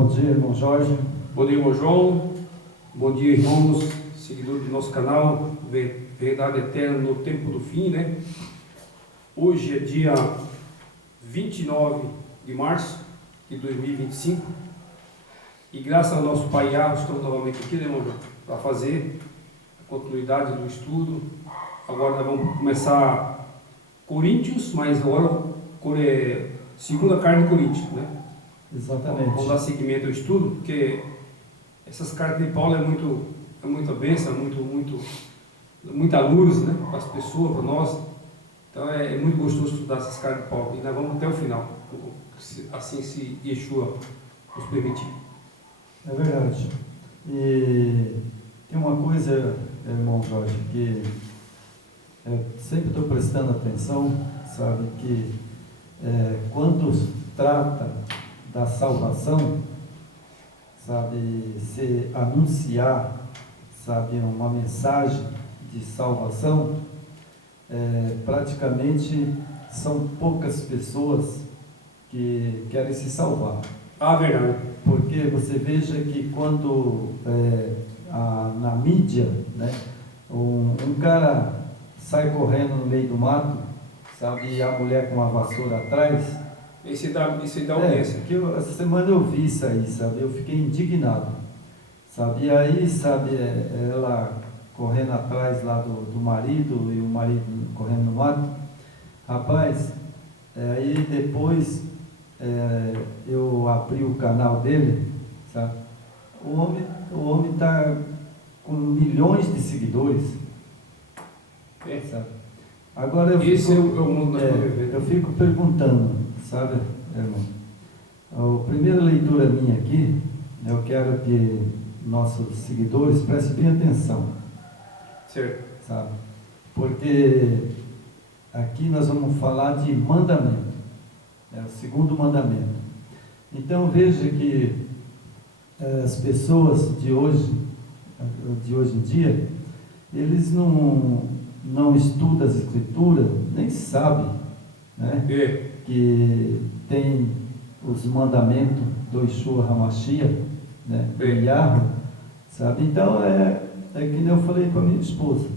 Bom dia, irmão Jorge. Bom dia, irmão João. Bom dia, irmãos, seguidores do nosso canal Verdade Eterna no Tempo do Fim, né? Hoje é dia 29 de março de 2025 e graças ao nosso Pai Yahweh estamos novamente aqui, né, irmão João? Para fazer a continuidade do estudo. Agora nós vamos começar Coríntios, mas agora segunda carta de Coríntios, né? Exatamente. Vamos dar seguimento ao estudo, porque essas cartas de Paulo é muita bênção, muita luz, né, para as pessoas, para nós. Então é muito gostoso estudar essas cartas de Paulo. E nós vamos até o final, assim se Yeshua nos permitir. É verdade. E tem uma coisa, irmão Jorge, que eu sempre estou prestando atenção, sabe, que quando trata da salvação, sabe, se anunciar, sabe, uma mensagem de salvação, praticamente são poucas pessoas que querem se salvar. Ah, verdade. Porque você veja que quando na mídia, né, um cara sai correndo no meio do mato, sabe, e a mulher com uma vassoura atrás. Esse dá audiência. Essa semana eu vi isso aí, sabe, eu fiquei indignado, sabe, e aí, sabe, ela correndo atrás lá do marido, e o marido correndo no mato. Rapaz, aí depois eu abri o canal dele, sabe, o homem está com milhões de seguidores, sabe. Agora eu fico perguntando, sabe, irmão, a primeira leitura minha aqui, eu quero que nossos seguidores prestem bem atenção, certo, sabe, porque aqui nós vamos falar de mandamento, o segundo mandamento. Então veja que as pessoas de hoje em dia, eles não estudam as escrituras, nem sabem, né, que tem os mandamentos do Yeshua HaMashiach, né, do Yahweh, sabe? Então que nem eu falei para minha esposa,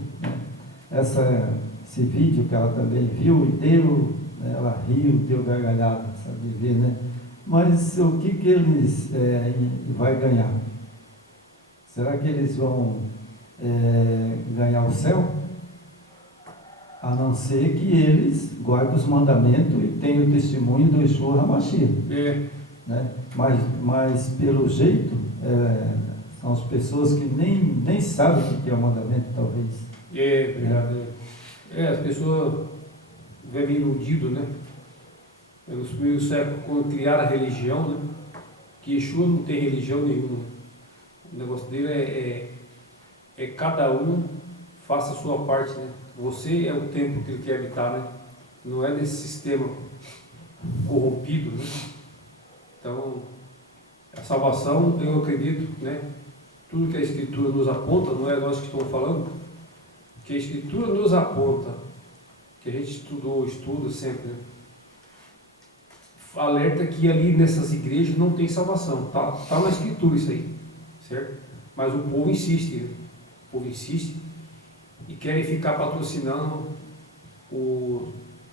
né, esse vídeo que ela também viu e deu, né, ela riu, deu gargalhada, sabe, ver, né? Mas o que eles vai ganhar? Será que eles vão ganhar o céu? A não ser que eles guardem os mandamentos e tenham o testemunho do Yeshua HaMashiach. Né? Mas pelo jeito, são as pessoas que nem sabem o que é o mandamento, talvez. Verdade. As pessoas vivem iludidas, né? Nos primeiros séculos, quando criaram a religião, né? Que Yeshua não tem religião nenhuma. O negócio dele é cada um faça a sua parte, né? Você é o templo que ele quer habitar, né? Não é nesse sistema corrompido, né? Então, a salvação, eu acredito, né? Tudo que a Escritura nos aponta, não é nós que estamos falando, que a Escritura nos aponta, que a gente estuda sempre, né? Alerta que ali nessas igrejas não tem salvação, tá na Escritura isso aí, certo? Mas o povo insiste, né? O povo insiste e querem ficar patrocinando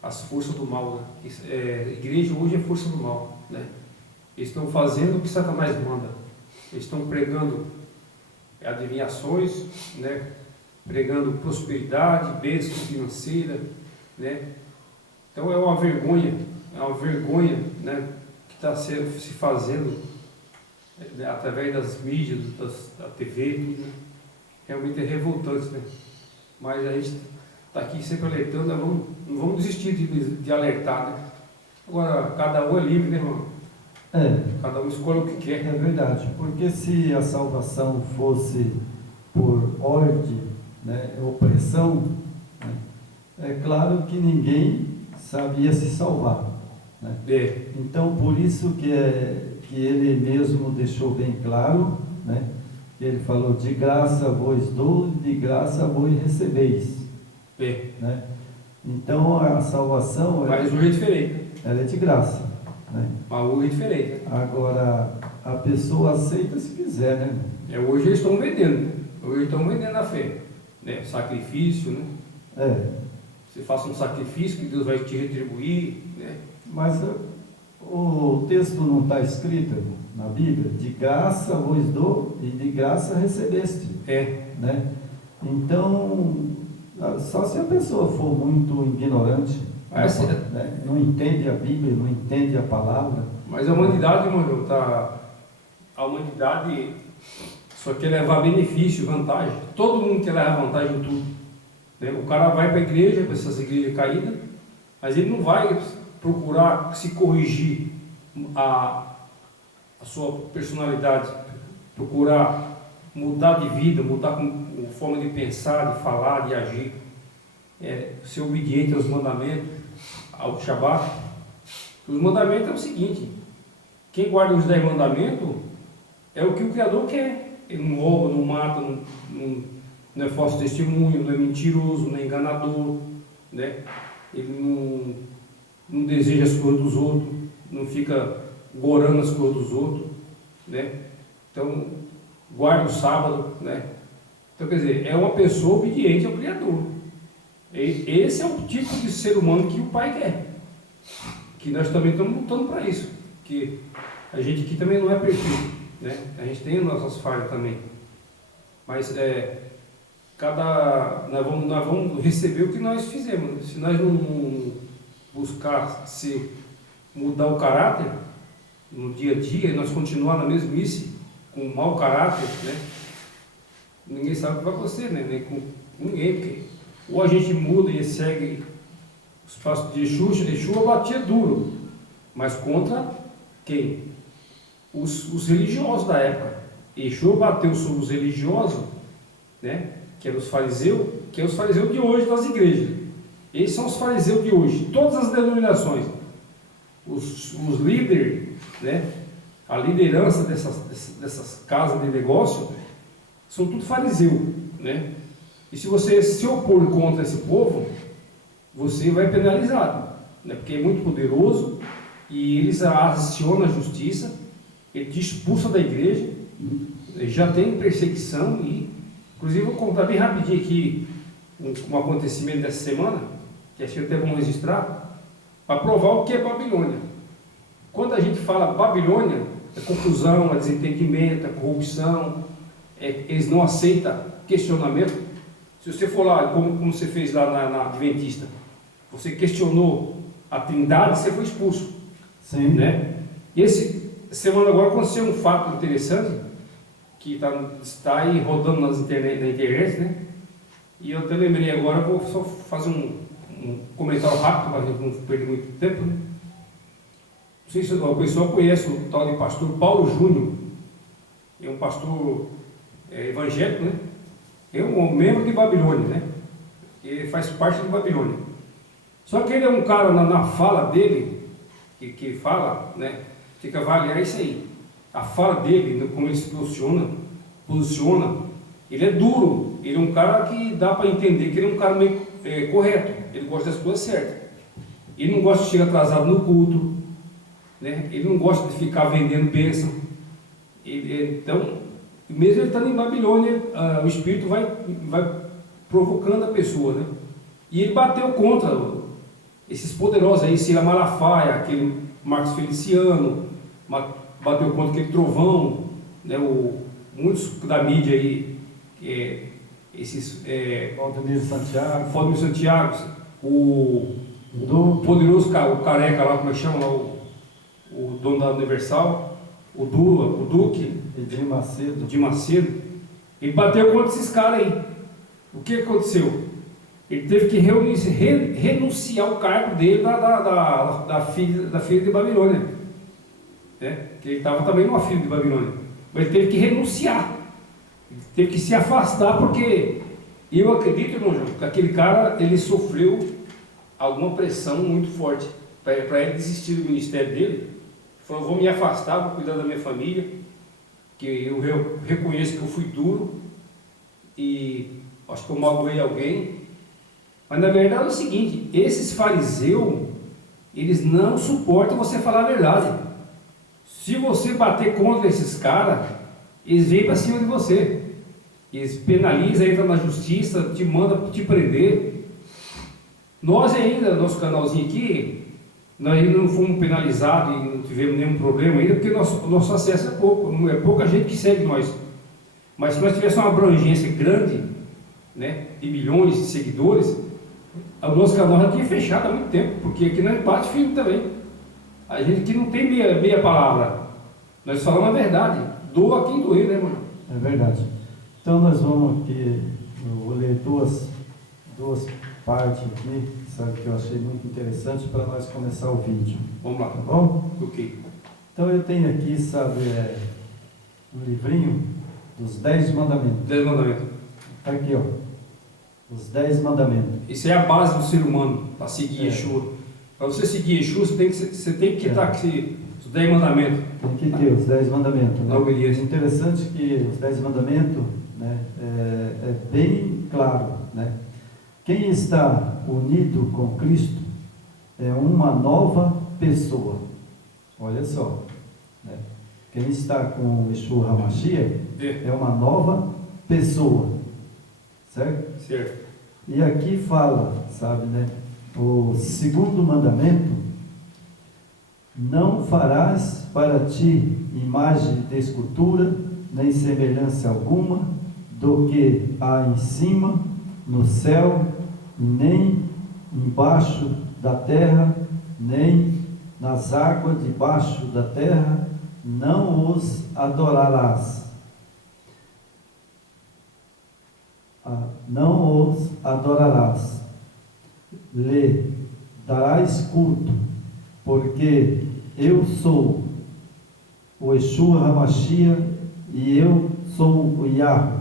as forças do mal, né? A igreja hoje é força do mal, né? Eles estão fazendo o que Satanás manda, eles estão pregando adivinhações, né? Pregando prosperidade, bênção financeira, né? Então é uma vergonha, né? Que está se fazendo, né? Através das mídias, da TV, tudo, né? Realmente é revoltante, né? Mas a gente está aqui sempre alertando, não vamos desistir de alertar, né? Agora, cada um é livre, né, irmão? Cada um escolhe o que quer. É verdade, porque se a salvação fosse por ordem, né, opressão, né, é claro que ninguém sabia se salvar, né? Então, por isso que ele mesmo deixou bem claro, né? Ele falou, de graça vos dou, de graça vos recebeis. Né? Então a salvação mas hoje é diferente. Ela é de graça. Né? Mas hoje é diferente. Agora, a pessoa aceita se quiser, né? Hoje eles estão vendendo, né? Hoje estão vendendo a fé, né? Sacrifício, né? Você faça um sacrifício que Deus vai te retribuir, né? Mas o texto não está escrito na Bíblia? De graça vos dou e de graça recebeste. Né? Então, só se a pessoa for muito ignorante, né? Não entende a Bíblia, não entende a palavra. Mas a humanidade, irmão, a humanidade só quer levar benefício, vantagem. Todo mundo quer levar vantagem em tudo, né? O cara vai para a igreja, para essas igrejas caídas, mas ele não vai procurar se corrigir a sua personalidade, procurar mudar de vida, mudar a forma de pensar, de falar, de agir, ser obediente aos mandamentos, ao Shabat. Os mandamentos é o seguinte: quem guarda os 10 mandamentos é o que o Criador quer. Ele não rouba, não mata, não é falso testemunho, não é mentiroso, não é enganador, né? Ele não deseja as coisas dos outros, não fica gorando as coisas dos outros, né? Então, guarda o sábado, né? Então, quer dizer, é uma pessoa obediente ao Criador. Esse é o tipo de ser humano que o Pai quer. Que nós também estamos lutando para isso. Que a gente aqui também não é perfeito, né? A gente tem nossas falhas também. Mas nós vamos receber o que nós fizemos. Se nós não buscar mudar o caráter no dia a dia, e nós continuar na mesmice, com um mau caráter, né? Ninguém sabe o que vai acontecer, né? Nem com ninguém, porque ou a gente muda e segue os passos de Yeshua batia duro, mas contra quem? Os religiosos da época. Yeshua bateu sobre os religiosos, né? Que eram os fariseus, que é os fariseus de hoje das igrejas. Esses são os fariseus de hoje, todas as denominações. Os líderes, né? A liderança dessas casas de negócio são tudo fariseu, né? E se você se opor contra esse povo, você vai penalizado, né? Porque é muito poderoso e eles acionam a justiça, ele te expulsa da igreja, já tem perseguição e, inclusive, vou contar bem rapidinho aqui um acontecimento dessa semana, que achei até bom registrar, para provar o que é Babilônia. Quando a gente fala Babilônia, é confusão, é desentendimento, é corrupção, eles não aceitam questionamento. Se você for lá, como você fez lá na Adventista, você questionou a Trindade, você foi expulso. Sim. Né? E semana agora aconteceu um fato interessante, que está aí rodando na internet, né? E eu até lembrei agora, vou só fazer um comentário rápido, para a gente não perder muito tempo, né? Não sei se o pessoal conhece o tal de pastor Paulo Júnior. É um pastor evangélico, né? É um membro de Babilônia, né? Ele faz parte de Babilônia. Só que ele é um cara, na fala dele, que fala, né? Tem que avaliar isso aí. A fala dele, como ele se posiciona, ele é duro. Ele é um cara que dá para entender que ele é um cara meio correto. Ele gosta das coisas certas. Ele não gosta de chegar atrasado no culto, né? Ele não gosta de ficar vendendo bênção. Então, mesmo ele estando em Babilônia, o Espírito vai provocando a pessoa, né? E ele bateu contra esses poderosos aí, Cira Malafaia, aquele Marcos Feliciano, bateu contra aquele Trovão, né? Muitos da mídia aí, esses Valdemir Santiago, o poderoso o careca lá, como é que chama lá, o dono da Universal, o Duque, Edir Macedo, ele bateu contra esses caras aí. O que aconteceu? Ele teve que renunciar ao cargo dele da filha de Babilônia, né? Que ele estava também numa filha de Babilônia, mas ele teve que renunciar, ele teve que se afastar, porque eu acredito, irmão João, que aquele cara, ele sofreu alguma pressão muito forte para ele desistir do ministério dele. Ele falou: vou me afastar, vou cuidar da minha família, que eu reconheço que eu fui duro e acho que eu magoei alguém. Mas na verdade é o seguinte: esses fariseus, eles não suportam você falar a verdade. Se você bater contra esses caras, eles vêm para cima de você. Eles penalizam, entram na justiça, te mandam te prender. Nós ainda, nosso canalzinho aqui, nós ainda não fomos penalizados e não tivemos nenhum problema ainda, porque nosso acesso é pouco, não é pouca gente que segue nós. Mas se nós tivéssemos uma abrangência grande, né, de milhões de seguidores, o nosso canal já tinha fechado há muito tempo, porque aqui nós bate firme também. A gente aqui não tem meia palavra. Nós falamos a verdade. Doa quem doer, né, mano? É verdade. Então nós vamos aqui, eu vou ler duas partes aqui, sabe, que eu achei muito interessante para nós começar o vídeo. Vamos lá. Tá bom? Ok. Então eu tenho aqui, sabe, um livrinho dos 10 mandamentos. 10 mandamentos. Está aqui, ó. Os 10 mandamentos. Isso é a base do ser humano, para seguir É. Yeshua. Para você seguir Yeshua, você tem que estar com os 10 mandamentos. Tem que ter os 10 mandamentos. Né? Na obediência. É interessante que os 10 mandamentos, né, é bem claro. Né? Quem está unido com Cristo é uma nova pessoa. Olha só. Né? Quem está com Yeshua HaMashiach é uma nova pessoa. Certo? Certo. E aqui fala, sabe, né? O segundo mandamento: não farás para ti imagem de escultura, nem semelhança alguma do que há em cima, no céu, nem embaixo da terra, nem nas águas debaixo da terra, não os adorarás. Não os adorarás, lhe darás culto, porque eu sou o Yeshua HaMashiach e eu sou o Yahweh,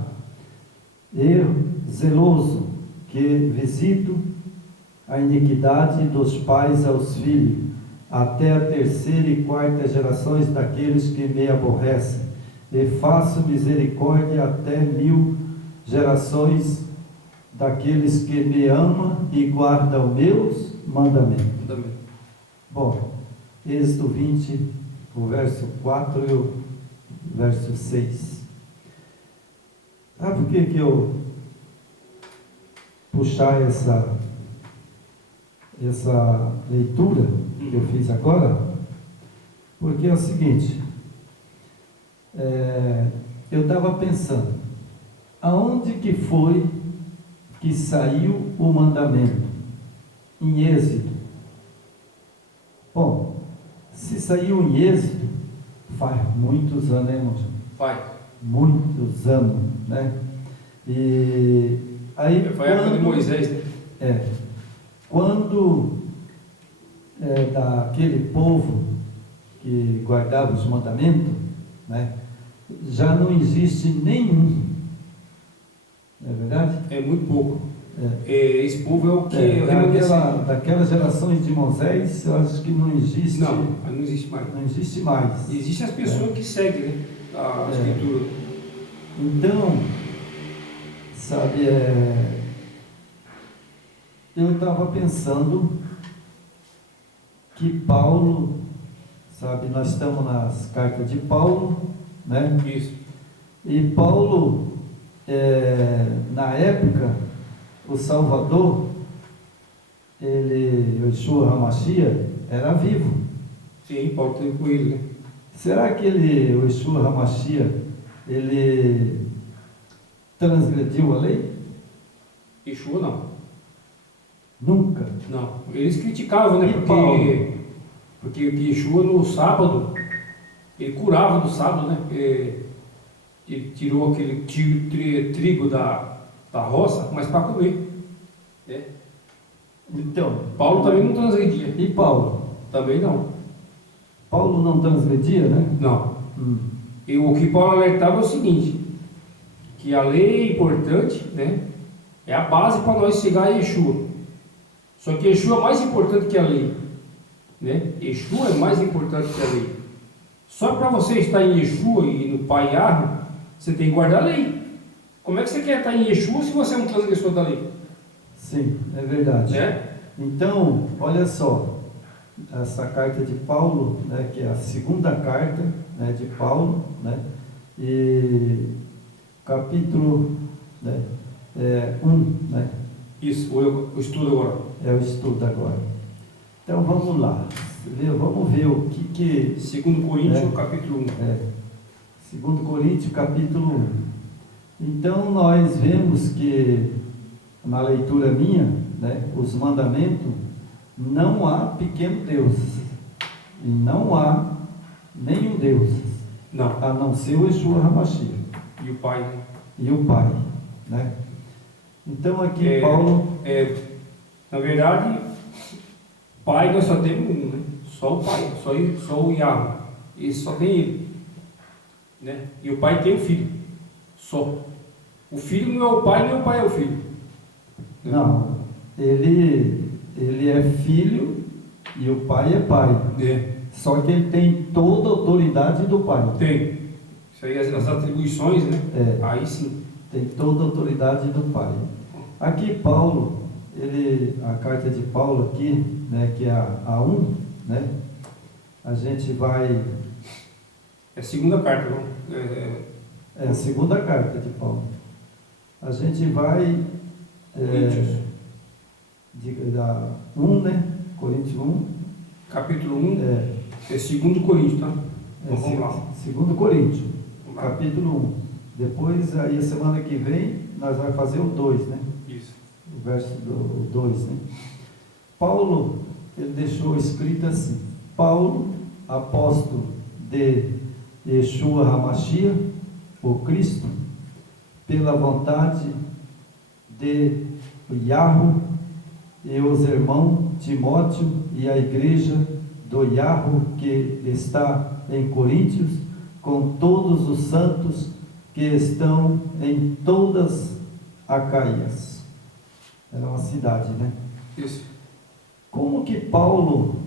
eu zeloso, que visito a iniquidade dos pais aos filhos, até a terceira e quarta gerações daqueles que me aborrecem, e faço misericórdia até 1000 gerações daqueles que me amam e guardam meus mandamentos. Bom, Êxodo 20, o verso 4 e o verso 6. Sabe por que eu puxar essa leitura que eu fiz agora? Porque é o seguinte, eu estava pensando, aonde que foi que saiu o mandamento? Em Êxodo. Bom, se saiu em Êxodo, faz muitos anos, hein, irmãos? Faz. Muitos anos, né? E aí Foi a época de Moisés, né? Quando daquele povo que guardava os mandamentos, né, já não existe nenhum. Não é verdade? É muito pouco. Esse povo é o que... daquelas gerações de Moisés, eu acho que não existe. Não existe mais. Não existe mais. Existem as pessoas que seguem, né, a escritura. Então, sabe, eu estava pensando que Paulo, sabe, nós estamos nas cartas de Paulo, né? Isso. E Paulo, na época, o Salvador, o Yeshua HaMashiach, era vivo. Sim, Paulo teve com ele, né? Será que o Yeshua HaMashiach, ele transgrediu a lei? Yeshua não. Nunca. Não. Eles criticavam, né? Porque Yeshua no sábado, ele curava no sábado, né? Ele tirou aquele trigo da roça, mas para comer. Né? Então, Paulo também não transgredia. E Paulo? Também não. Paulo não transgredia, né? Não. E o que Paulo alertava é o seguinte, que a lei é importante, né? É a base para nós chegar a Yeshua. Só que Yeshua é mais importante que a lei, né? Yeshua é mais importante que a lei. Só para você estar em Yeshua e no Pai Yahweh, você tem que guardar a lei. Como é que você quer estar em Yeshua se você é um transgressor da lei? Sim, é verdade. Né? Então, olha só, essa carta de Paulo, né, que é a segunda carta, né, de Paulo, né, e capítulo, né, 1, né, Isso, o estudo agora. é o estudo agora. Então vamos lá, vamos ver o que 2 Coríntios, capítulo 1. 2 Coríntios, capítulo 1. Então nós vemos que na leitura minha, né, os mandamentos, não há pequeno Deus, e não há nenhum Deus, Não. a não ser o Yeshua HaMashiach E o Pai. e o Pai, né? Então aqui Paulo, Na verdade, Pai nós só temos um, né? Só o Pai, só o Yahweh. E só tem Ele. Né? E o Pai tem o Filho. Só. O Filho não é o Pai, nem o Pai é o Filho. não, ele é filho e o Pai é Pai, só que ele tem toda a autoridade do Pai. Tem. Isso aí, as atribuições, né? Aí sim. Tem toda a autoridade do Pai. Aqui Paulo, a carta de Paulo aqui, né, que é a 1, né, a gente vai... É a segunda carta, não? É a segunda carta de Paulo. A gente vai... Coríntios. Da 1, né, Coríntios 1. Capítulo 1, é 2 Coríntios, tá? Então vamos lá. 2 Coríntios, Vamos lá. capítulo 1. Depois, aí a semana que vem, nós vamos fazer o 2, né? Isso. O verso do 2, né? Paulo, ele deixou escrito assim: Paulo, apóstolo de Yeshua HaMashiach, o Cristo, pela vontade de Yahweh, e os irmãos Timóteo e a igreja do Yahweh que está em Coríntios, com todos os santos que estão em todas Acaias. Era uma cidade, né? Isso. Como que Paulo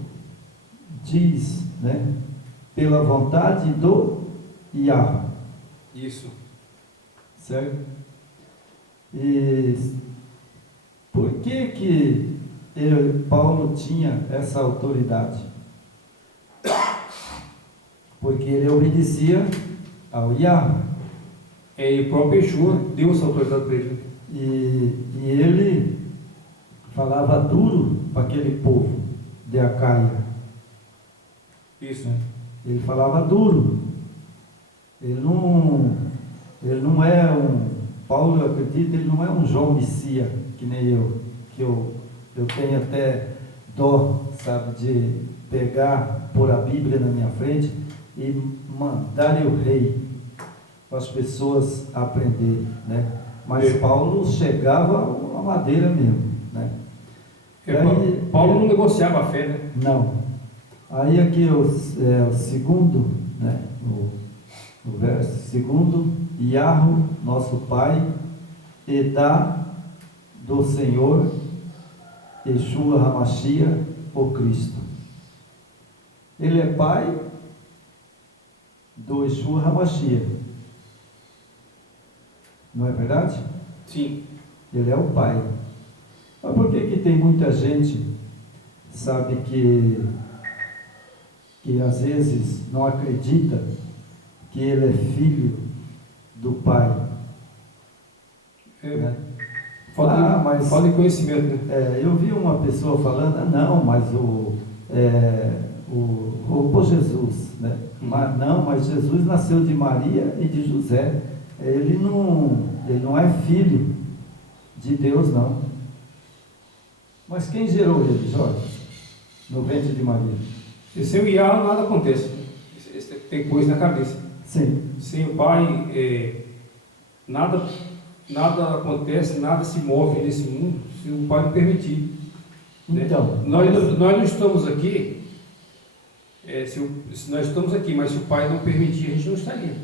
diz, né? Pela vontade do Yahweh. Isso. Certo? E por que Paulo tinha essa autoridade? Porque ele obedecia ao Yahweh. E o próprio Yeshua deu essa autoridade para ele. E ele falava duro para aquele povo de Acaia. Isso. Ele falava duro. Ele não é Paulo, eu acredito, ele não é um João Messias, que nem eu, que eu tenho até dó, sabe, de pegar, pôr a Bíblia na minha frente e mandar o rei para as pessoas aprenderem, né? Mas Paulo chegava a madeira mesmo, né? Paulo não negociava a fé, né? Não. Aí aqui o segundo, né? O verso segundo: Yahweh, nosso Pai, e dá do Senhor Yeshua HaMashiach, o Cristo. Ele é Pai do Yeshua HaMashiach. Não é verdade? Sim. Ele é o Pai. Mas por que tem muita gente, sabe, que às vezes não acredita que ele é filho do Pai? Né? Falta de conhecimento, né? Eu vi uma pessoa falando, não, mas o Jesus, né? Mas Jesus nasceu de Maria e de José. Ele não é filho de Deus, não. Mas quem gerou ele, Jorge? No ventre de Maria. E sem o Yahweh nada acontece. Tem coisa na cabeça. Sim. Sem o Pai, nada acontece, nada se move nesse mundo se o Pai não permitir. Então, né? Nós não estamos aqui, se nós estamos aqui, mas se o Pai não permitir, a gente não estaria.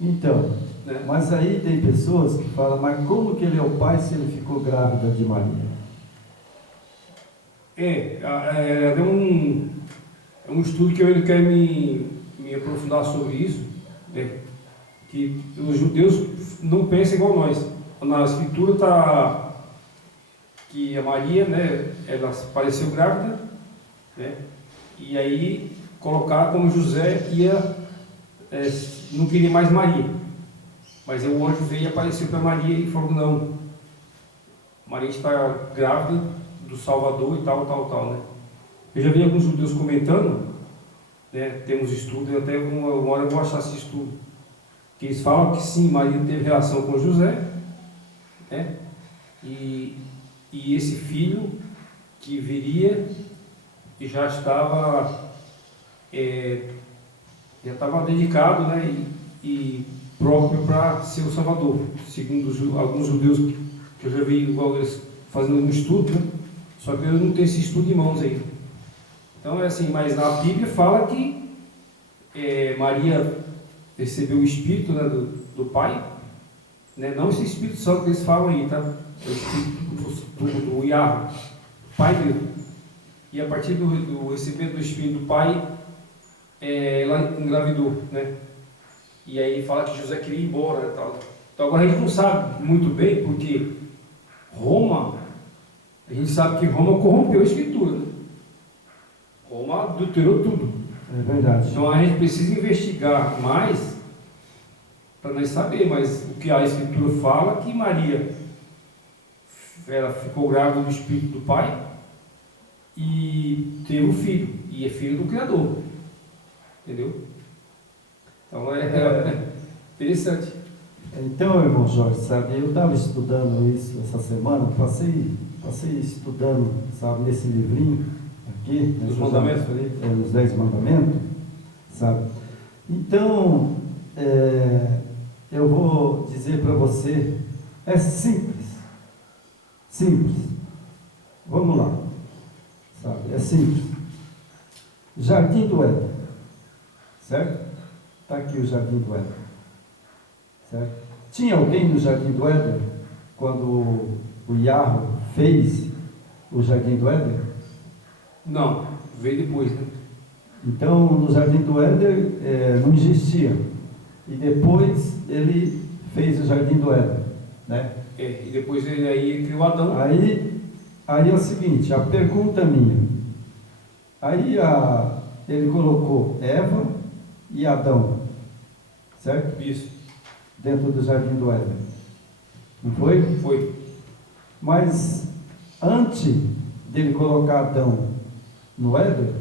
Então, né? Mas aí tem pessoas que falam, mas como que ele é o Pai se ele ficou grávida de Maria? É um estudo que eu quero me aprofundar sobre isso, né? Que os judeus não pensam igual nós. Na escritura está que a Maria, né, ela apareceu grávida, né, E aí colocaram como José não queria mais Maria. Mas aí o anjo veio e apareceu para Maria e falou: não, Maria está grávida do Salvador e tal, né? Eu já vi alguns judeus comentando, né? Temos estudos, até uma hora eu vou achar esse estudo, que eles falam que sim, Maria teve relação com José, né? E esse filho que viria e já estava dedicado, né? E próprio para ser o Salvador, segundo alguns judeus que eu já vi igual eles fazendo um estudo, né? Só que eu não tenho esse estudo em mãos ainda. Então é assim, mas na Bíblia fala que Maria recebeu o Espírito, né, do Pai, né? Não esse Espírito Santo que eles falam aí, tá? É o Espírito do Yahweh, Pai dele. E a partir do recebimento do Espírito do Pai, ela engravidou, né? E aí fala que José queria ir embora, né, tal. Então agora a gente não sabe muito bem, porque Roma, a gente sabe que Roma corrompeu a Escritura, né? Roma adulterou tudo. É verdade. Então a gente precisa investigar mais para nós saber, mas o que a Escritura fala que Maria, ela ficou grávida do Espírito do Pai e teve um filho, e é filho do Criador, entendeu? Então é interessante. Então, irmão Jorge, sabe, eu estava estudando isso essa semana, passei estudando, sabe, nesse livrinho aqui, Dos mandamentos, nos 10 mandamentos, sabe. Então, eu vou dizer para você, é simples, vamos lá, sabe, é simples. Jardim do Éden, certo? Está aqui o Jardim do Éden, certo? Tinha alguém no Jardim do Éden quando o Yahweh fez o Jardim do Éden? Não, veio depois, né? Então, no Jardim do Éden não existia. E depois ele fez o Jardim do Éden, né? E depois ele criou Adão. Aí é o seguinte, a pergunta minha. Aí ele colocou Eva e Adão, certo? Isso. Dentro do Jardim do Éden. Não foi? Foi. Mas antes dele colocar Adão no Éden,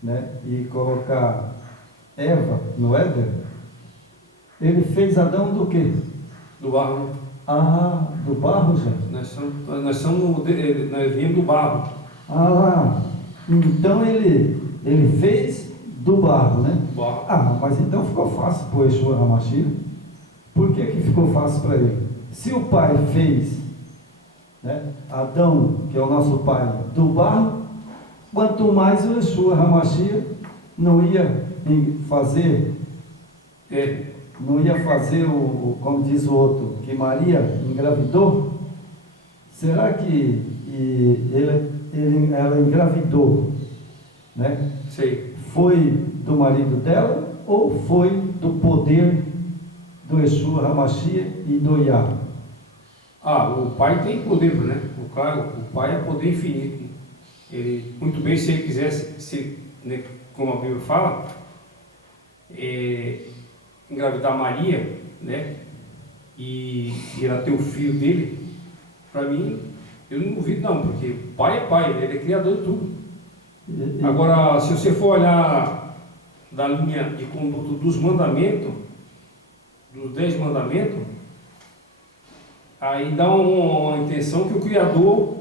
né, e colocar Eva no Éden, ele fez Adão do quê? Do barro. Ah, do barro, gente? Nós viemos do barro. Ah, então ele fez do barro, né? Barro. Ah, mas então ficou fácil para o Yeshua HaMashiach. Por que ficou fácil para ele? Se o pai fez, né, Adão, que é o nosso pai, do barro, quanto mais o Yeshua HaMashiach não ia fazer, como diz o outro, que Maria engravidou. Será que ela engravidou, né? Sei. Foi do marido dela ou foi do poder do Yeshua HaMashiach e do Yah? O pai tem poder, né? O pai é poder infinito. Ele, muito bem, se ele quisesse, né, como a Bíblia fala, engravidar Maria, né? E ela ter o filho dele, para mim, eu não duvido não, porque pai é pai, ele é criador de tudo. Agora, se você for olhar da linha de conduta dos mandamentos, dos 10 mandamentos, aí dá uma intenção que o Criador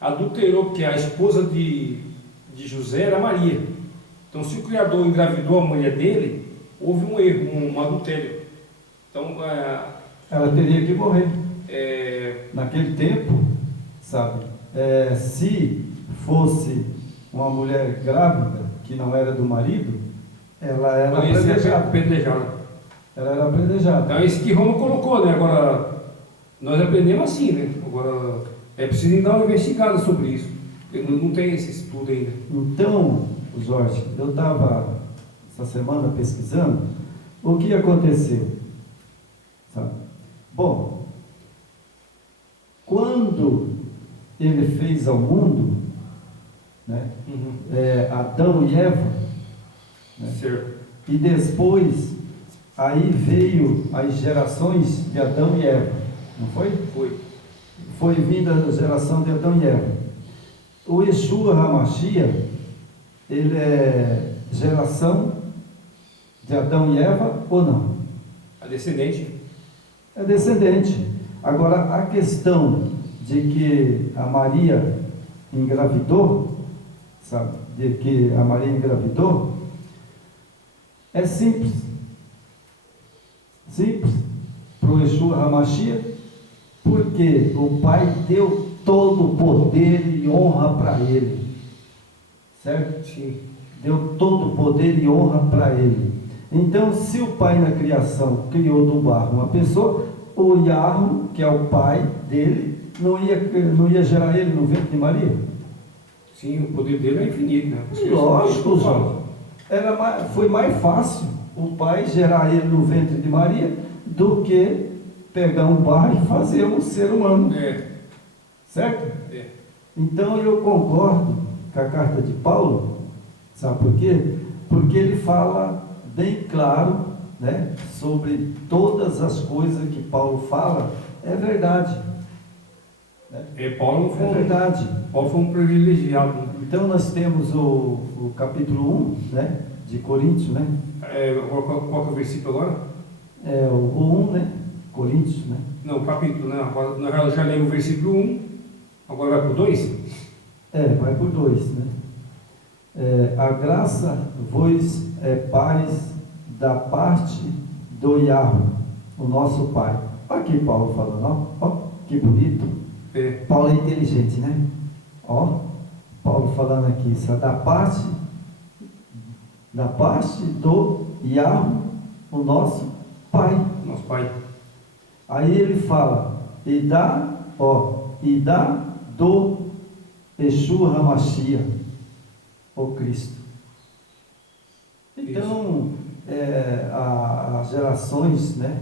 adulterou, porque a esposa de José era Maria. Então, se o Criador engravidou a mulher dele, houve um erro, um adultério. Então, ela teria que morrer. Naquele tempo, sabe, se fosse uma mulher grávida, que não era do marido, ela era apedrejada. Ela era apedrejada. Então, é isso que Roma colocou, né? Agora, nós aprendemos assim, né? Agora, é preciso dar uma investigada sobre isso. Eu não tenho esse estudo ainda. Então, Jorge, eu estava essa semana pesquisando o que aconteceu, sabe? Bom, quando ele fez ao mundo, né? Uhum. Adão e Eva, né? Certo. E depois, aí veio as gerações de Adão e Eva, não foi? Foi. Foi vinda a geração de Adão e Eva. O Yeshua HaMashiach, ele é geração de Adão e Eva ou não? A descendente. É descendente. Agora, a questão de que a Maria engravidou, sabe? De que a Maria engravidou, é simples. Simples. Para o Yeshua HaMashiach, porque o Pai deu todo o poder e honra para ele. Certo? Sim. Deu todo o poder e honra para ele. Então, se o Pai na criação criou do barro uma pessoa, o Yahweh, que é o pai dele, não ia gerar ele no ventre de Maria? Sim, o poder dele é infinito, né? Lógico, João. Foi mais fácil o pai gerar ele no ventre de Maria do que pegar um barro e fazer um ser humano. Certo? Então eu concordo com a carta de Paulo, sabe por quê? Porque ele fala bem claro, né, sobre todas as coisas que Paulo fala, é verdade. Né? Paulo foi verdade. Paulo foi um privilegiado. Né? Então nós temos o capítulo 1, né, de Coríntios, né? Qual que é o versículo agora? O 1, né? Coríntios, né? Não, o capítulo, né? Nós já lemos o versículo 1, agora vai para o 2? Vai por 2, né? A graça vos é paz da parte do Yahweh, o nosso Pai. Olha aqui Paulo falando, ó, que bonito. Paulo é inteligente, né? Ó, Paulo falando aqui, isso é da parte do Yahweh, o nosso Pai. Nosso Pai. Aí ele fala, e dá do Yeshua HaMashiach, o Cristo. Então, as gerações, né,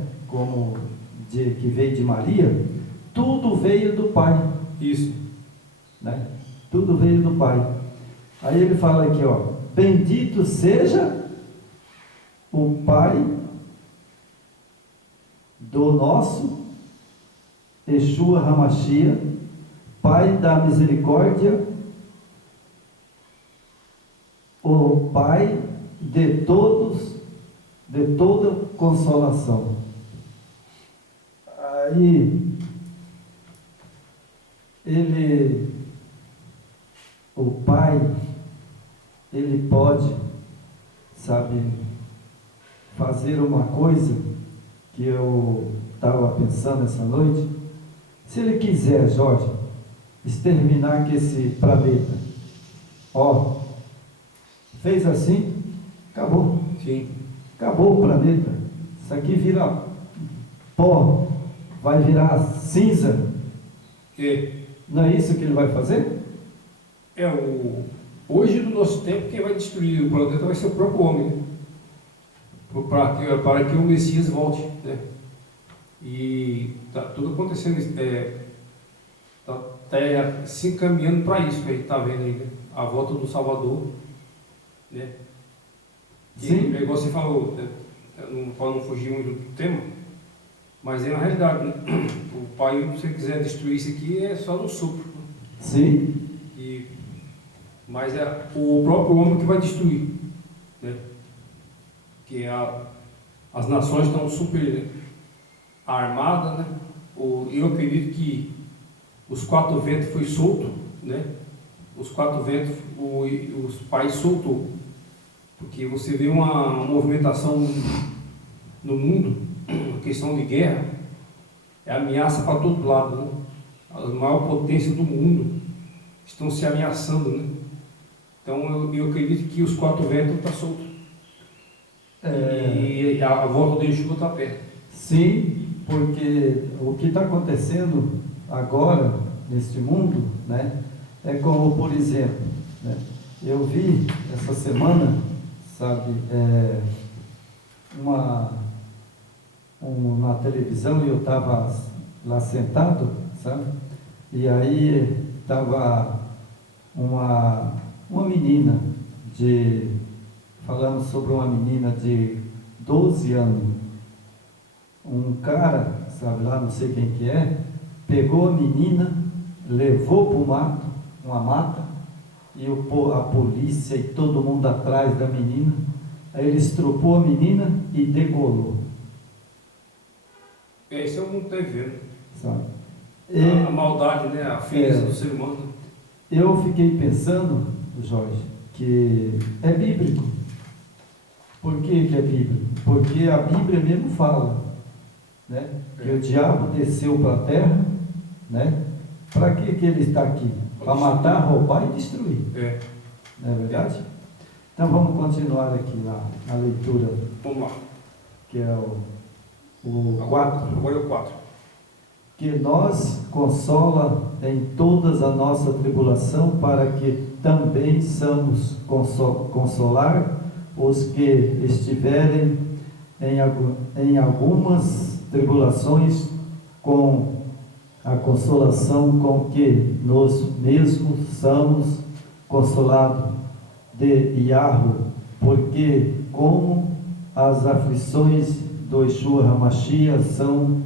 que veio de Maria, tudo veio do Pai. Isso. Né? Tudo veio do Pai. Aí ele fala aqui, ó, bendito seja o Pai do nosso Yeshua HaMashiach, Pai da misericórdia, o Pai de toda consolação. Aí o Pai, ele pode, sabe, fazer uma coisa que eu estava pensando essa noite. Se ele quiser, Jorge, exterminar que esse planeta, fez assim, acabou. Sim. Acabou o planeta. Isso aqui vira pó, vai virar cinza. Não é isso que ele vai fazer? Hoje, no nosso tempo, quem vai destruir o planeta vai ser o próprio homem, né? Para que o Messias volte, né? E está tudo acontecendo, está se encaminhando para isso que a gente está vendo aí, né? A volta do Salvador, né? Sim. É igual você falou, né? Para não fugir muito do tema, mas é na realidade, né? O Pai, se ele quiser destruir isso aqui, é só no sopro. Sim. Mas é o próprio homem que vai destruir, né? Que as nações estão super armadas, né? Eu acredito que os 4 ventos foi solto, né? Os 4 ventos, os pais soltou, porque você vê uma movimentação no mundo, a questão de guerra, é ameaça para todo lado, né? As maiores potências do mundo estão se ameaçando, né? Então eu acredito que os 4 ventos estão soltos. E a volta do Yeshua está perto. Sim, porque o que está acontecendo agora neste mundo, né, é como, por exemplo, né, eu vi essa semana, sabe, na televisão, e eu estava lá sentado, sabe, e aí estava uma uma menina falamos sobre uma menina de 12 anos. Um cara, sabe lá, não sei quem que é, pegou a menina, levou para o mato, uma mata, e a polícia e todo mundo atrás da menina. Aí ele estrupou a menina e degolou. Esse é o mundo está vendo. Sabe? A maldade, né? A física do ser humano. Eu fiquei pensando, Jorge, que é bíblico. Por que é bíblico? Porque a Bíblia mesmo fala, né? Que o diabo desceu para a terra, né? Para que ele está aqui? Para matar, roubar e destruir. Não é verdade? Então vamos continuar aqui na leitura. Vamos lá. Que é o 4. Agora é o 4. Que nós consola em todas a nossa tribulação, para que também samos consolar os que estiverem em algumas tribulações, com a consolação com que nós mesmos somos consolados de Yahweh, porque como as aflições do Yeshua HaMashiach são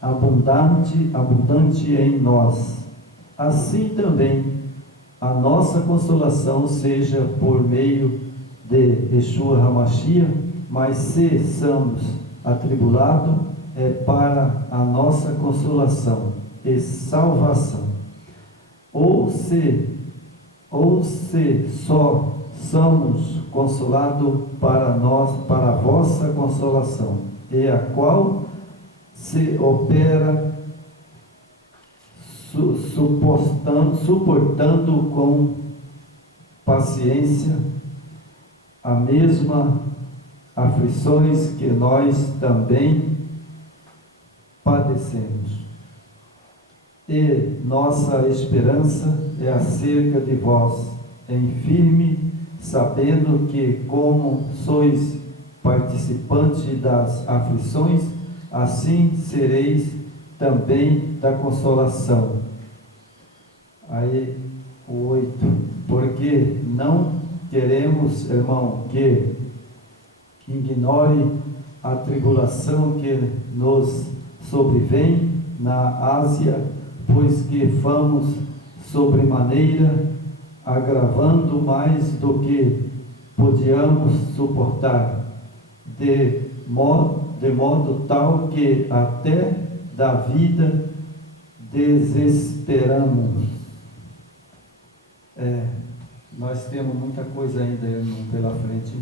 abundante em nós, assim também a nossa consolação seja por meio de Yeshua HaMashiach, mas se somos atribulados, é para a nossa consolação e salvação. Ou se só somos consolados para a vossa consolação, e a qual se opera suportando com paciência a mesma aflições que nós também padecemos. E nossa esperança é acerca de vós, em firme, sabendo que, como sois participantes das aflições, assim sereis também da consolação. Aí o 8. Porque não queremos, irmão, que ignore a tribulação que nos sobrevém na Ásia, pois que fomos sobremaneira, agravando mais do que podíamos suportar, de modo tal que até da vida desesperamos. Nós temos muita coisa ainda, irmão, pela frente.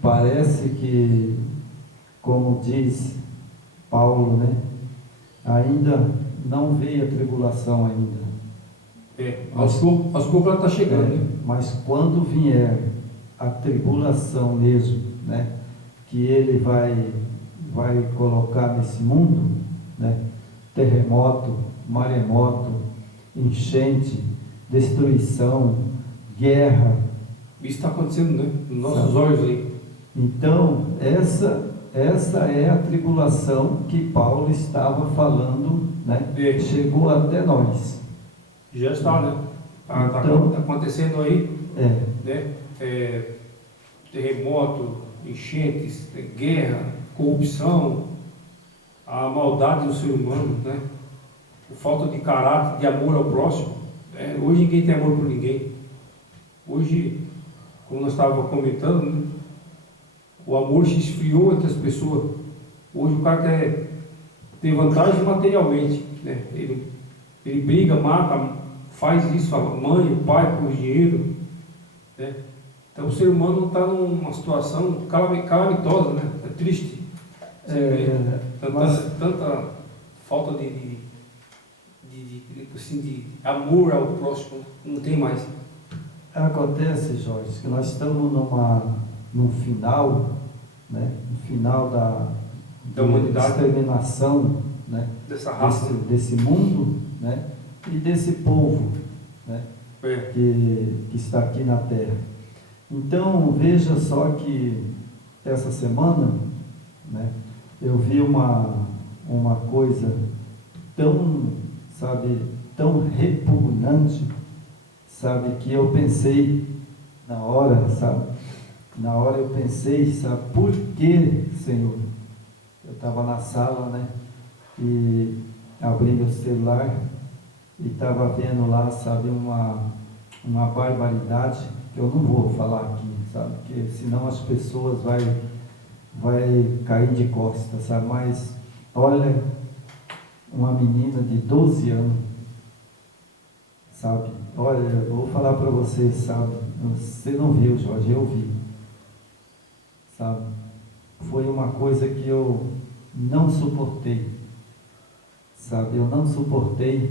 Parece que, como diz Paulo, né? Ainda não veio a tribulação ainda. Aos poucos ela está chegando, né? Mas quando vier a tribulação mesmo, né? Que ele vai colocar nesse mundo, né? Terremoto, maremoto, enchente, destruição, guerra. Isso está acontecendo, né? Nos nossos olhos aí. Então, essa é a tribulação que Paulo estava falando, né? Chegou até nós. Já está, né? Está Então, acontecendo aí, né? Terremoto, enchentes, guerra, corrupção, a maldade do ser humano, né? A falta de caráter, de amor ao próximo. Hoje ninguém tem amor por ninguém. Hoje, como nós estávamos comentando, né? O amor se esfriou entre as pessoas. Hoje o cara quer ter vantagem materialmente, né? Ele briga, mata, faz isso, a mãe, o pai, por dinheiro, né? Então o ser humano está numa situação calamitosa, né? É triste. Tanta falta de amor ao próximo, não tem mais. Acontece, Jorge, que nós estamos no final, né? No final da humanidade, exterminação, né? Dessa raça, desse mundo, né? E desse povo, né? Que está aqui na Terra. Então veja só que essa semana, né? Eu vi uma coisa tão repugnante, sabe, que eu pensei na hora, sabe? Na hora eu pensei, sabe, por que, Senhor? Eu estava na sala, né? E abri meu celular e estava vendo lá, sabe, uma barbaridade que eu não vou falar aqui, sabe? Porque senão as pessoas vai cair de costas, sabe? Mas olha, uma menina de 12 anos, sabe? Olha, eu vou falar para você, sabe? Você não viu, Jorge, eu vi, sabe? Foi uma coisa que eu não suportei, sabe? Eu não suportei,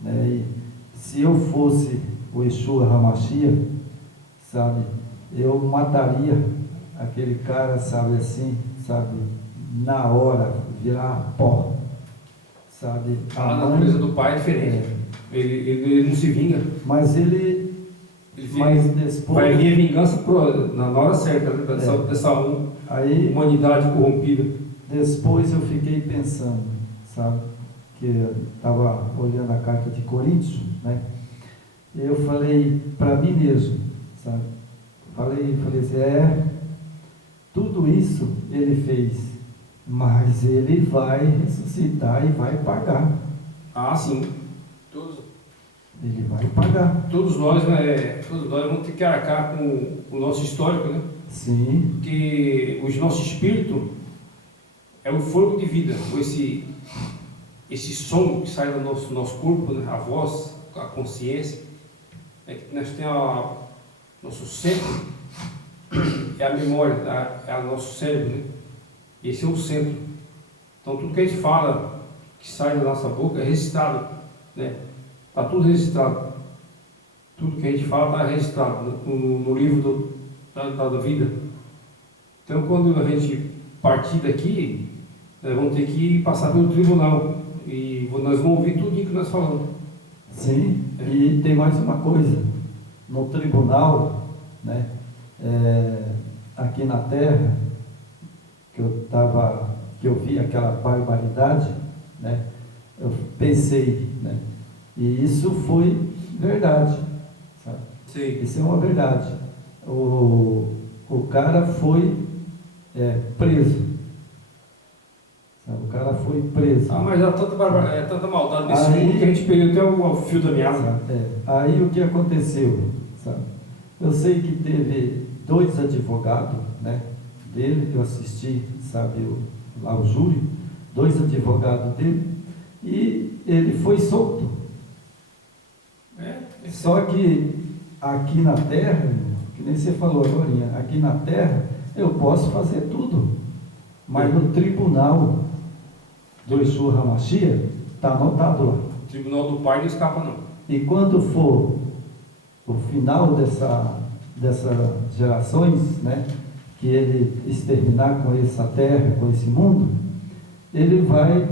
né? E se eu fosse o Yeshua HaMashiach, sabe? Eu mataria aquele cara, sabe, assim, sabe? Na hora, virar pó, sabe? A natureza do pai é diferente. Ele não se vinga. Mas ele mas depois, vai vir a vingança na hora certa, né? Dessa aí, humanidade corrompida. Depois eu fiquei pensando, sabe? Que eu estava olhando a carta de Coríntios, né? E eu falei para mim mesmo, sabe? Falei assim, tudo isso ele fez, mas ele vai ressuscitar e vai pagar. Ah, sim. Ele vai pagar. Todos nós vamos ter que arcar com o nosso histórico, né? Sim. Porque o nosso espírito é o fogo de vida, esse som que sai do nosso corpo, né? A voz, a consciência, que nós temos nosso centro, é a memória, é o nosso cérebro, né? Esse é o centro. Então tudo que a gente fala, que sai da nossa boca, é registrado, né? Está tudo registrado. Tudo que a gente fala está registrado no livro da vida. Então, quando a gente partir daqui, nós vamos ter que passar pelo tribunal. E nós vamos ouvir tudo que nós falamos. Sim, e tem mais uma coisa. No tribunal, né, aqui na terra, que eu vi aquela barbaridade, né, eu pensei, né, e isso foi verdade, sabe? Sim. Isso é uma verdade. O cara foi preso, sabe? O cara foi preso. Mas há tanta maldade nesse mundo que a gente perdeu até o fio da meada. Aí o que aconteceu, sabe? Eu sei que teve 2 advogados, né, dele, que eu assisti, sabe, lá o júri, 2 advogados dele, e ele foi solto. Só que aqui na terra, que nem você falou agora, aqui na terra eu posso fazer tudo, mas no tribunal do Yeshua HaMashiach está anotado lá. O tribunal do Pai não escapa não. E quando for o final dessas gerações, né, que ele exterminar com essa terra, com esse mundo, ele vai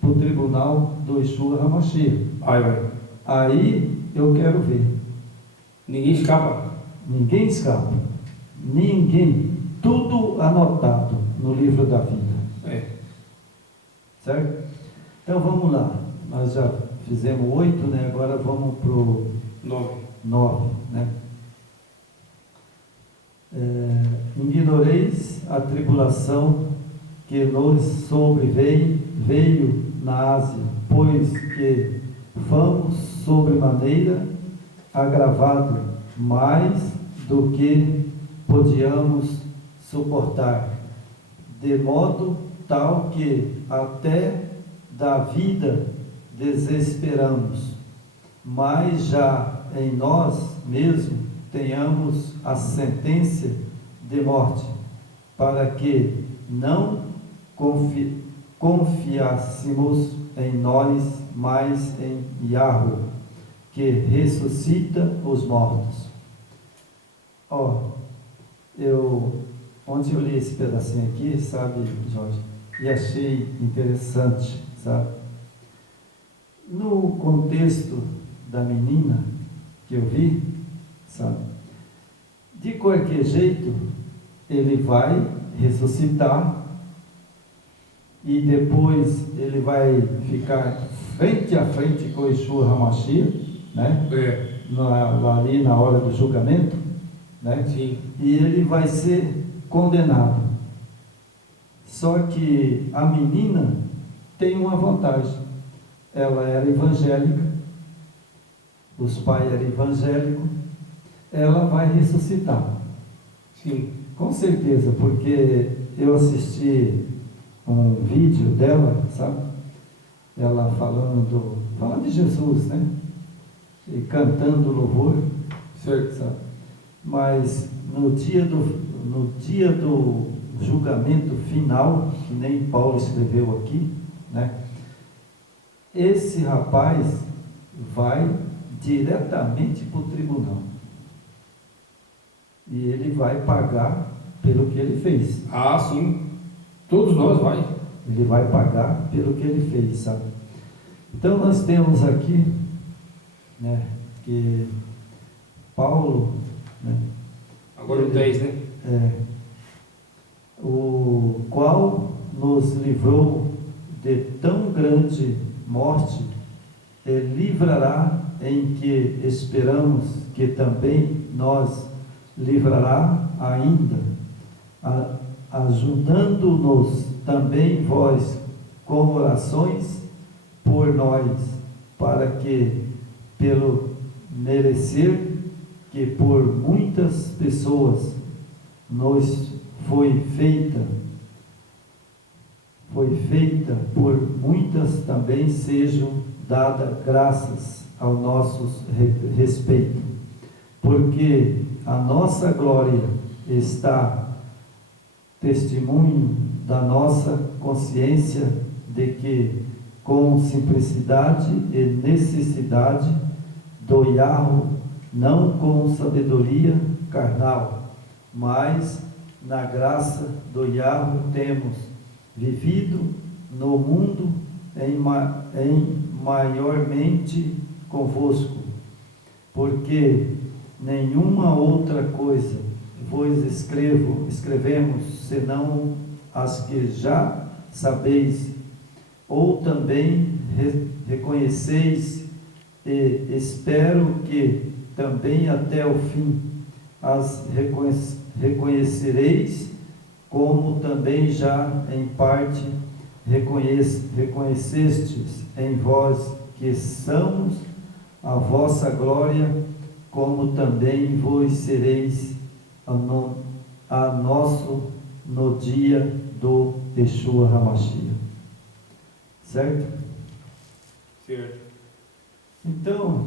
para o tribunal do Yeshua HaMashiach. Aí eu quero ver. Ninguém escapa. Ninguém escapa. Ninguém. Tudo anotado no livro da vida. Certo? Então vamos lá. Nós já fizemos 8, né? Agora vamos para o 9, né? Ignoreis a tribulação que nos sobreveio na Ásia, pois que fomos sobremaneira agravado mais do que podíamos suportar, de modo tal que até da vida desesperamos, mas já em nós mesmos tenhamos a sentença de morte, para que não confiássemos em nós, mas em Yahweh, que ressuscita os mortos. Ontem eu li esse pedacinho aqui, sabe, Jorge, e achei interessante, sabe? No contexto da menina que eu vi, sabe, de qualquer jeito ele vai ressuscitar e depois ele vai ficar frente a frente com o Yeshua HaMashiach, né? ali na hora do julgamento, né? Sim. E ele vai ser condenado. Só que a menina tem uma vantagem. Ela era evangélica, os pais eram evangélicos, ela vai ressuscitar. Sim. Com certeza, porque eu assisti um vídeo dela, sabe? Ela falando de Jesus, né? E cantando louvor, Certo. sabe? Mas no dia do julgamento final, que nem Paulo escreveu aqui, né? Esse rapaz vai diretamente para o tribunal. E ele vai pagar pelo que ele fez. Ah, sim. Todos nós vai. Ele vai pagar pelo que ele fez, sabe? Então nós temos aqui, né, que Paulo, né, Agora o 10, né? O qual nos livrou de tão grande morte, e livrará, em que esperamos que também nos livrará ainda, ajudando-nos também vós com orações por nós, para que, pelo merecer que por muitas pessoas nos foi feita, por muitas também sejam dadas graças ao nosso respeito, porque a nossa glória está testemunho da nossa consciência de que, com simplicidade e necessidade do Yahweh, não com sabedoria carnal, mas na graça do Yahweh temos vivido no mundo em maiormente convosco, porque nenhuma outra coisa vos escrevemos, senão as que já sabeis, ou também reconheceis, e espero que também até o fim as reconhecereis, como também já em parte reconhecestes em vós, que somos a vossa glória, como também vos sereis a nosso no dia do Yeshua HaMashiach. Certo? Certo. Então,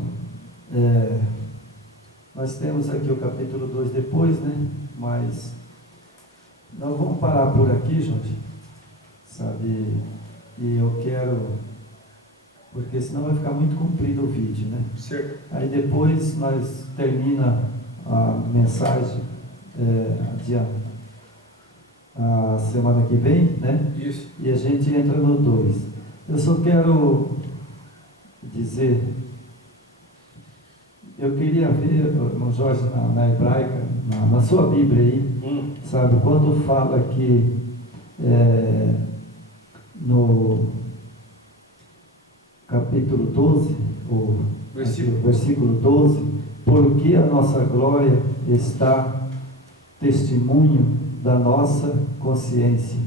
nós temos aqui o capítulo 2 depois, né? Mas nós vamos parar por aqui, gente, sabe? E eu quero, porque senão vai ficar muito comprido o vídeo, né? Certo. Aí depois nós termina a mensagem a semana que vem, né? Isso. E a gente entra no 2. Eu só quero dizer, eu queria ver, irmão Jorge, na hebraica, na sua Bíblia aí, sabe, quando fala que no capítulo 12, o versículo 12, porque a nossa glória está testemunho da nossa consciência,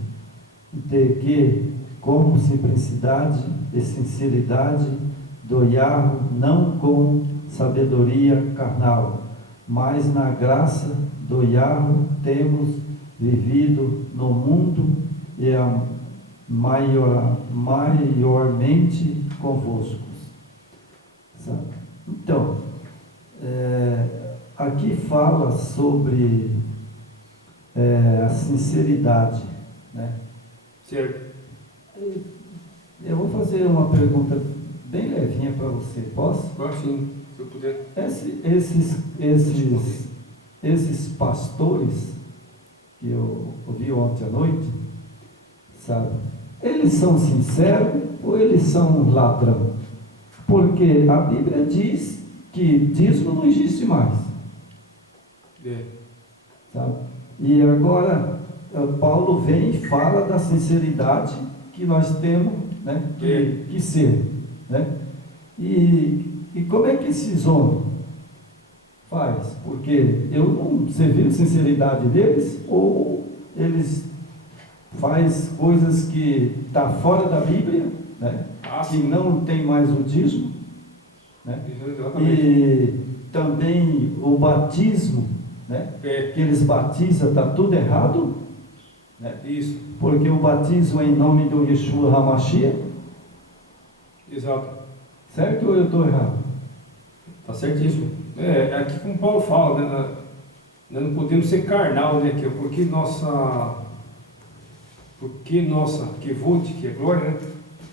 de que, com simplicidade e sinceridade do Yahweh, não com sabedoria carnal, mas na graça do Yahweh temos vivido no mundo e maiormente convosco. Sabe? Então, aqui fala sobre a sinceridade, né? Certo. Eu vou fazer uma pergunta bem levinha para você, posso? Claro, sim, se eu puder. Esses pastores que eu ouvi ontem à noite, sabe? Eles são sinceros ou eles são ladrão? Porque a Bíblia diz que dízimo não existe mais. Sabe? E agora Paulo vem e fala da sinceridade que nós temos, né, que ser, né? E como é que esses homens Faz, porque você viu a sinceridade deles, ou eles faz coisas que está fora da Bíblia, né? Que não tem mais o dízimo, né? E também o batismo, né? Que eles batizam, está tudo errado, né? Isso. Porque o batismo é em nome do Yeshua HaMashiach. Exato. Certo ou eu estou errado? Está certíssimo. Aqui como Paulo fala, né? Nós não podemos ser carnal, né? Porque nossa Kevod, que é glória, né?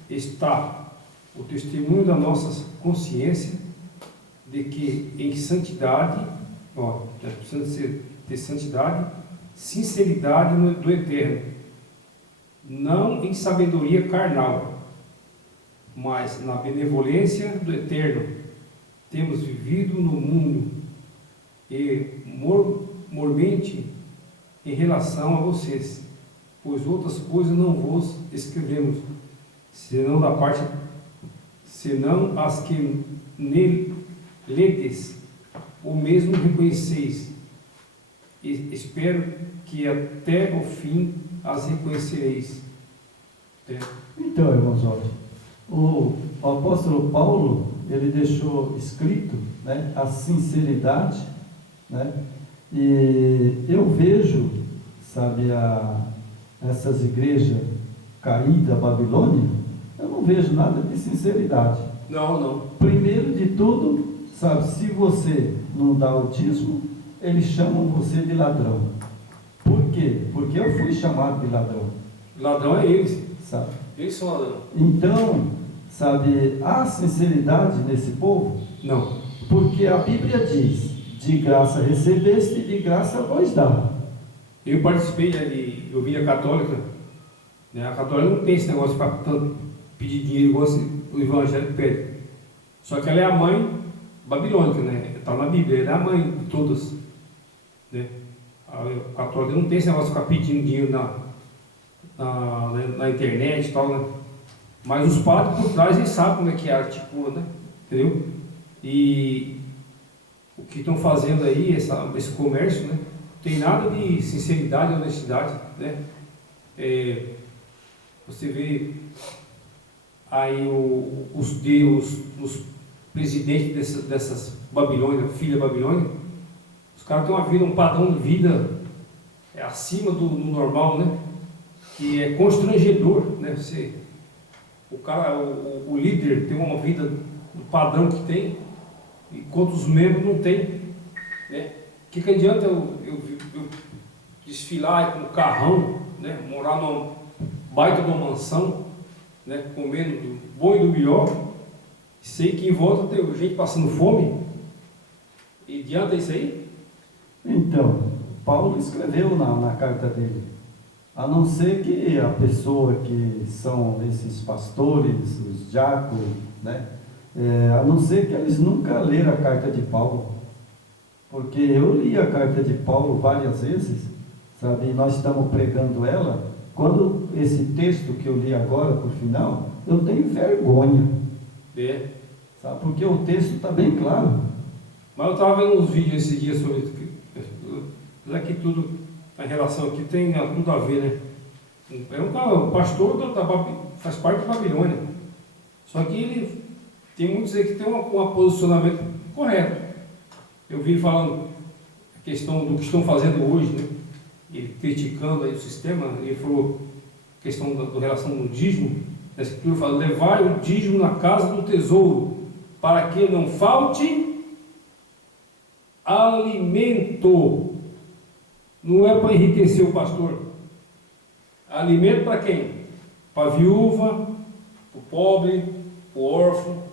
Está o testemunho da nossa consciência de que em santidade, precisamos ter santidade, sinceridade do eterno, não em sabedoria carnal, mas na benevolência do eterno. Temos vivido no mundo e mormente em relação a vocês, pois outras coisas não vos escrevemos, senão as que nele ledes, ou mesmo reconheceis, e espero que até o fim as reconhecereis. Então, irmãos, olha, o apóstolo Paulo, ele deixou escrito, né, a sinceridade, né, e eu vejo, sabe, essas igrejas caídas da Babilônia, eu não vejo nada de sinceridade. Não. Primeiro de tudo, sabe, se você não dá o dízimo, eles chamam você de ladrão. Por quê? Porque eu fui chamado de ladrão. Ladrão é eles, sabe? Eles são ladrão. Então, sabe, há sinceridade nesse povo? Não. Porque a Bíblia diz, de graça recebeste e de graça vos dá. Eu participei eu vim a católica, né? A católica não tem esse negócio para pedir dinheiro igual o evangélico pede. Só que ela é a mãe babilônica, né? Está na Bíblia, ela é a mãe de todas, né? A católica não tem esse negócio de ficar pedindo dinheiro na internet e tal, né? Mas os padres por trás, eles sabem como é que articula, né? Entendeu? E o que estão fazendo aí, esse comércio, né? Tem nada de sinceridade e honestidade, né? Você vê aí os presidentes dessas Babilônia, filha Babilônia, os caras têm um padrão de vida acima do normal, né? Que é constrangedor, né? O líder tem uma vida, um padrão que tem, enquanto os membros não têm, né? O que adianta eu desfilar com um carrão, né? Morar numa baita de uma mansão, né? Comendo do bom e do melhor, sei que em volta tem gente passando fome, e adianta isso aí? Então, Paulo escreveu na carta dele, a não ser que a pessoa que são esses pastores, os diáconos, né? A não ser que eles nunca leram a carta de Paulo, porque eu li a carta de Paulo várias vezes, sabe, e nós estamos pregando ela. Quando esse texto que eu li agora, por final, eu tenho vergonha, sabe, porque o texto está bem claro. Mas eu estava vendo uns vídeos esse dia sobre isso, aqui tudo, a relação aqui tem tudo a ver, né? É um pastor faz parte da Babilônia, só que ele tem muitos aí que tem um posicionamento correto. Eu vi falando a questão do que estão fazendo hoje, né? Ele criticando aí o sistema, ele falou a questão da relação do dízimo. A Escritura fala: levai o dízimo na casa do tesouro, para que não falte alimento. Não é para enriquecer o pastor. Alimento para quem? Para a viúva, para o pobre, para o órfão.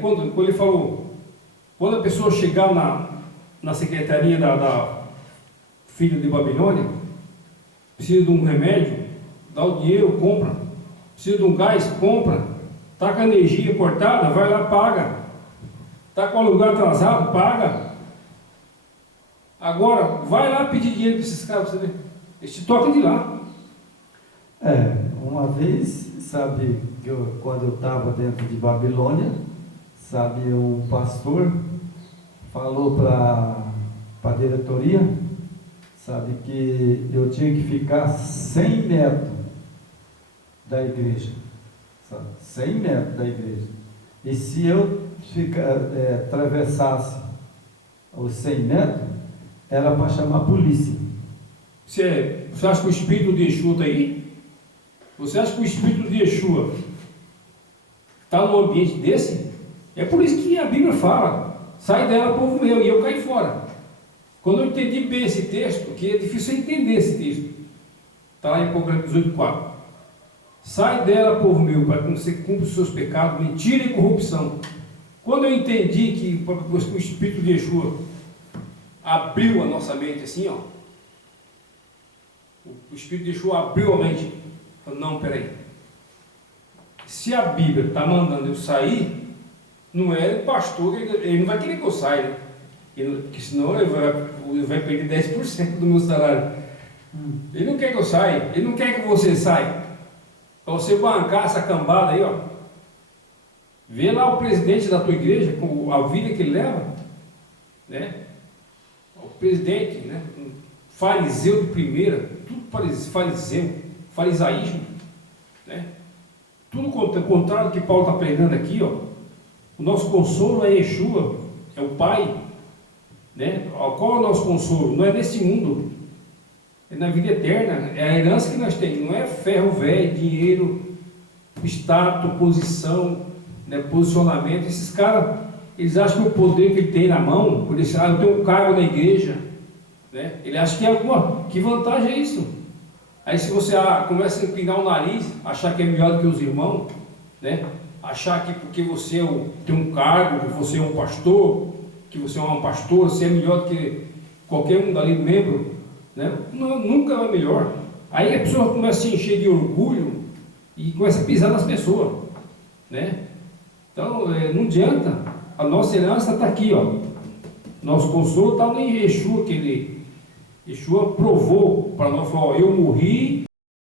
Quando ele falou, quando a pessoa chegar na secretaria da filha de Babilônia, precisa de um remédio, dá o dinheiro, compra. Precisa de um gás, compra. Está com a energia cortada, vai lá, paga. Está com o lugar atrasado, paga. Agora, vai lá pedir dinheiro para esses caras, você vê. Eles te tocam de lá. Uma vez, sabe, quando eu estava dentro de Babilônia, sabe, um pastor falou para a diretoria, sabe, que eu tinha que ficar 100 metros da igreja, sabe, 100 metros da igreja. E se eu atravessasse os 100 metros, era para chamar a polícia. Você acha que o Espírito de Yeshua está aí? Você acha que o Espírito de Yeshua está num ambiente desse? É por isso que a Bíblia fala, sai dela, povo meu, e eu caí fora. Quando eu entendi bem esse texto, porque é difícil entender esse texto, está lá em Apocalipse 18:4. Sai dela, povo meu, para que você cumpra os seus pecados, mentira e corrupção. Quando eu entendi que o Espírito de Yeshua abriu a nossa mente assim, ó, o Espírito de Yeshua abriu a mente, falou, não, peraí, se a Bíblia está mandando eu sair, não é o pastor, ele não vai querer que eu saia, né? Porque senão ele vai perder 10% do meu salário. Ele não quer que eu saia, ele não quer que você saia. Para você bancar essa cambada aí, ó. Vê lá o presidente da tua igreja, com a vida que ele leva, né? O presidente, né? Um fariseu de primeira, tudo fariseu, farisaísmo, né? Tudo contrário do que Paulo está pregando aqui, ó. O nosso consolo é Yeshua, é o Pai, né? Qual é o nosso consolo? Não é nesse mundo, é na vida eterna, é a herança que nós temos, não é ferro velho, dinheiro, status, posição, né, posicionamento. Esses caras, eles acham que o poder que ele tem na mão, por isso, eu tenho um cargo na igreja, né? Ele acha que é alguma, que vantagem é isso? Aí se você começa a empinar o nariz, achar que é melhor do que os irmãos, né? Achar que porque você tem um cargo, que você é um pastor, que você é um pastor, você é melhor do que qualquer um dali membro, né? Não, nunca é melhor. Aí a pessoa começa a se encher de orgulho e começa a pisar nas pessoas, né? Então não adianta, a nossa herança está aqui, ó. Nosso consolo está em Yeshua, que Yeshua provou para nós, falou, ó, eu morri